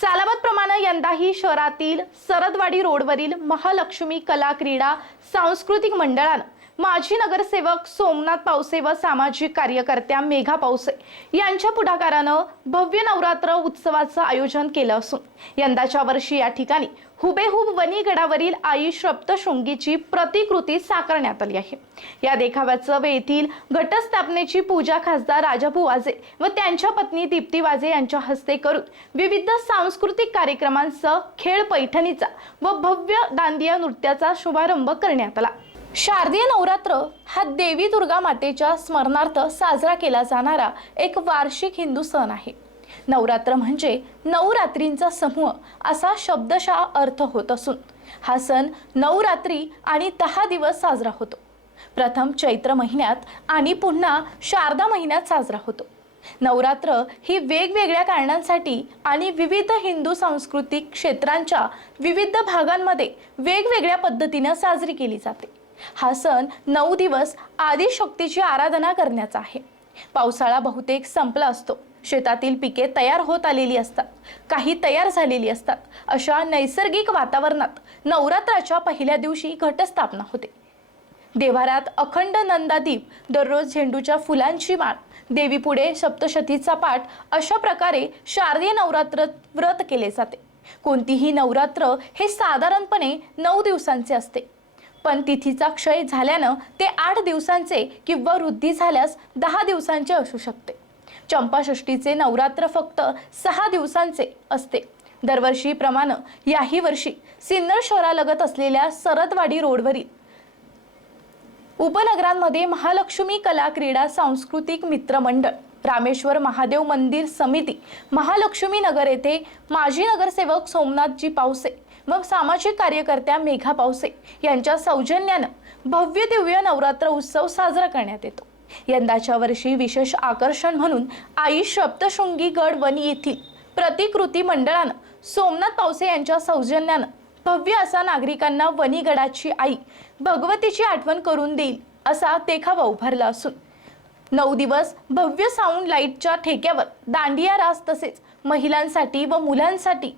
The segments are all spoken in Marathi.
सालाबाद प्रमाणे यंदाही शहरातील सरदवाडी रोडवरील महालक्ष्मी कला क्रीडा सांस्कृतिक मंडळानं माजी नगरसेवक सोमनाथ पावसे व सामाजिक कार्यकर्त्या मेघा पावसे यांच्या पुढाकारानं भव्य नवरात्र उत्सवाचं आयोजन केलं असून यंदाच्या वर्षी या ठिकाणी हुबेहूब वनीगडावरील आई सप्तशृंगीची प्रतिकृती साकारण्यात आली आहे. या देखाव्याचं व येथील घटस्थापनेची पूजा खासदार राजाभू वाजे व त्यांच्या पत्नी दीप्ती वाजे यांच्या हस्ते करून विविध सांस्कृतिक कार्यक्रमांसह खेळ पैठणीचा व भव्य दांडिया नृत्याचा शुभारंभ करण्यात आला. शारदीय नवरात्र हा देवी दुर्गा मातेच्या स्मरणार्थ साजरा केला जाणारा एक वार्षिक हिंदू सण आहे. नवरात्र म्हणजे नऊ रात्रींचा समूह असा शब्दशः अर्थ होत असून हा सण नऊ रात्री आणि दहा दिवस साजरा होतो. प्रथम चैत्र महिन्यात आणि पुन्हा शारदा महिन्यात साजरा होतो. नवरात्र ही वेगवेगळ्या कारणांसाठी आणि विविध हिंदू सांस्कृतिक क्षेत्रांच्या विविध भागांमध्ये वेगवेगळ्या पद्धतीनं साजरी केली जाते. हा सण नऊ दिवस आदिशक्तीची आराधना करण्याचा आहे. पावसाळा बहुतेक संपला असतो. शेतातील पिके तयार होत आलेली असतात. काही तयार झालेली असतात. अशा नैसर्गिक वातावरणात नवरात्राच्या पहिल्या दिवशी घटस्थापना होते. देवारात अखंड नंदादीप दररोज झेंडूच्या फुलांची माळ देवीपुढे सप्तशतीचा पाठ अशा प्रकारे शारदीय नवरात्र व्रत केले जाते. कोणतीही नवरात्र हे साधारणपणे नऊ दिवसांचे असते. पण तिथीचा क्षय झाल्यानं ते आठ दिवसांचे किंवा वृद्धी झाल्यास दहा दिवसांचे असू शकते. चंपाषष्टीचे नवरात्र फक्त सहा दिवसांचे असते. दरवर्षीप्रमाणे याही वर्षी सिन्नर शहरालगत असलेल्या सरदवाडी रोडवरील उपनगरांमध्ये महालक्ष्मी कला क्रीडा सांस्कृतिक मित्र मंडळ रामेश्वर महादेव मंदिर समिती महालक्ष्मी नगर येथे माजी नगरसेवक सोमनाथजी पावसे व सामाजिक कार्यकर्त्या मेघा पावसे यांच्या सौजन्यानं भव्य दिव्य नवरात्र उत्सव साजरा करण्यात येतो. यंदाच्या वर्षी विशेष आकर्षण म्हणून आई शब्दशृंगी गड वनी येथील प्रतिकृती मंडळानं सोमनाथ पावसे यांच्या सौजन्यानं भव्य असा नागरिकांना वनीगडाची आई भगवतीची आठवण करून देईल असा देखावा उभारला असून नऊ दिवस भव्य साऊंड लाईटच्या ठेक्यावर दांडिया रास तसेच महिलांसाठी व मुलांसाठी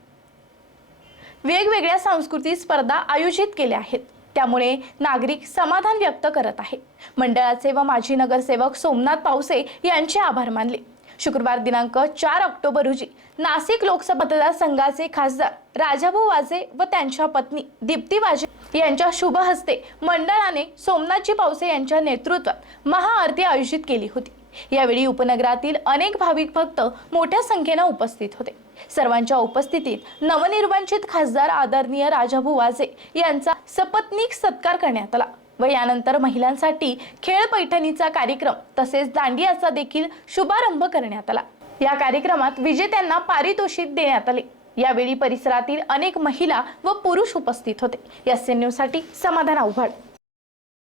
वेगवेगळ्या सांस्कृतिक स्पर्धा आयोजित केल्या आहेत. त्यामुळे नागरिक समाधान व्यक्त करत आहे मंडळाचे व माजी नगरसेवक सोमनाथ पावसे यांचे आभार मानले. शुक्रवार दिनांक चार ऑक्टोबर रोजी नाशिक लोकसभा मतदारसंघाचे खासदार राजाभाऊ वाजे व त्यांच्या पत्नी दीप्ती वाजे यांच्या शुभ हस्ते मंडळाने सोमनाथजी पावसे यांच्या नेतृत्वात महाआरती आयोजित केली होती. यावेळी उपनगरातील अनेक भाविक भक्त मोठ्या संख्येनं उपस्थित होते. सर्वांच्या उपस्थितीत नवनिर्वाचित खासदार आदरणीय राजाभू वाजे यांचा सपत्नीक सत्कार करण्यात आला व यानंतर महिलांसाठी खेळ पैठणीचा कार्यक्रम तसेच दांडियाचा देखील शुभारंभ करण्यात आला. या कार्यक्रमात विजेत्यांना पारितोषिक देण्यात आले. यावेळी परिसरातील अनेक महिला व पुरुष उपस्थित होते. एस एन न्यूजसाठी समाधान आव्हाड.